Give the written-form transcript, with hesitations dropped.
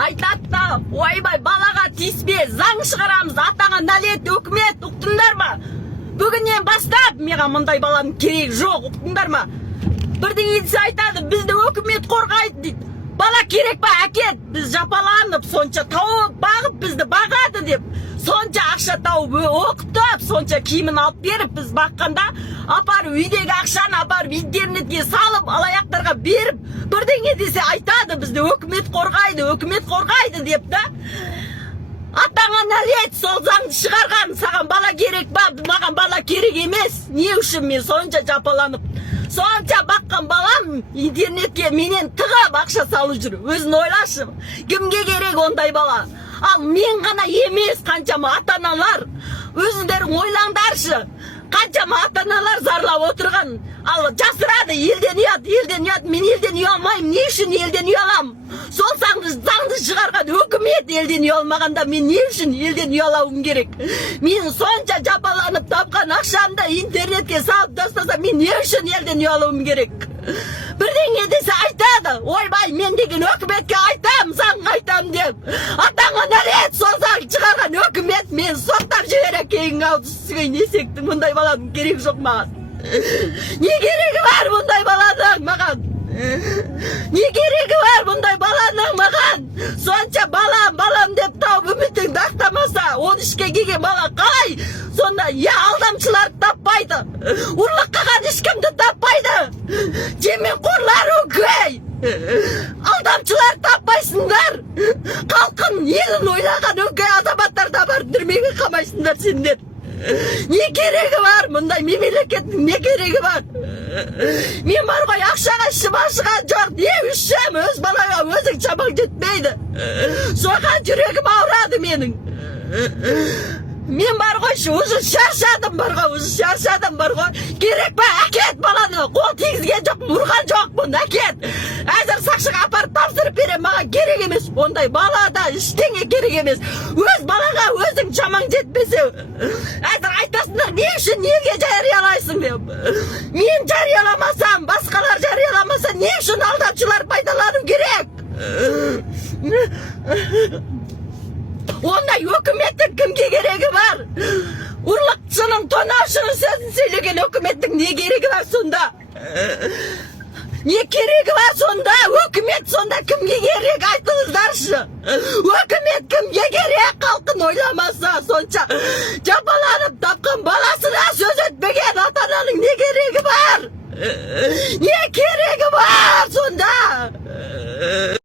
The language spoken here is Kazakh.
айтады да, ойбай балаға тиіспе, заң шығарамыз, атаңа нәлет, өкімет, ұқтыңдар ма? Бүгіннен бастап маған мұндай баланың керегі жоқ, ұқтыңдар ма? Бірдеңе десе айтады, бізді өкімет қорғайды дейді. Бала керек па, әкет, біз жапаланып, сонша тауып, бағып, бізді бағады деп. Сонша ақша тауып, оқытып, сонша киімін алып беріп, біз баққанда, апарып үйдегі ақшаны апарып интернетке салып, алаяқтарға беріп, бірдеңе десе айтады, бізді өкімет қорғайды деп та. Атаңа нәлет, сол заңды шығарған, саған бала керек ба, маған бала керек емес. Не үшін мен сонша жапаланып, сонша баққан балам интернетке менен тығып ақша салып жүр. Өзін ойлашы, кімге керек ондай бала? Ал мен ғана емес, қаншама ата-аналар, өзіңдерің ойлаңдаршы. Қаншама ата-аналар зарлап отырған. Ал жасырады, елден ұят, мен елден ұялмаймын. Не үшін елден ұялам? Сол заңды шығарған өкімет елден ұялмағанда мен не үшін елден ұялауым керек? Мен сонша жапаланып тапқан ақшамды интернетке салып тастаса, мен не үшін елден ұялауым керек? Бірдеңе десе айтады, ойбай, мен деген өкіметке айтам, заң айтам деп. Атаңа нәлет, сол заң шығарған өкімет, мен соттап жіберек кейін алды сүгейін есектің, мұндай баланың керегі жоқ маған. Не керегі бар мұндай баланың маған? Не керегі бар мұндай баланың маған? Сонша балам деп тауып үмітіңді ақтамаса, 13-ке келген бала қалай? Сонда, алдамшыларды таппайды, ұрлық қылған ешкімді таппайды, жеменқорлар өкей, алдамшылар таппайсыңдар, халқын елін ойлаған өкей азаматтарда бар, түрмеге қамайсыңдар сендер. Не керегі бар мұндай мемлекеттің, не керегі бар? Мен бар ғой ақшаға ішім ашыған жоқ, не үшін өз балаға өзің шамаң жетпейді. Соған жүрегім ауырады менің. Мен бар ғой, уже шаршадым бар ғой, керек па, әкет баланы, қол тигізген жоқ, ұрған жоқпын, әкет. Әзір сақшыға апарып тапсырып берем, маған керек емес, ондай балада ештеңе керек емес. Өз балаға өзің шамаң жетпесе, әзір айтасыңдар, не үшін елге жариялайсың деп. Мен жарияламасам, басқалар жарияламаса, не үшін алдамшылар пайдалану керек? Ондай өкіметтің кімге керегі бар? Ұрлықшының, тонаушының сөзін сөйлеген өкіметтің не керегі бар сонда? Не керегі бар сонда? Өкімет сонда кімге керек, айтыңыздаршы. Өкімет кімге керек, халқын ойламаса, сонша жапаланып тапқан баласына сөз етпеген ата-ананың не керегі бар? Не керегі бар сонда?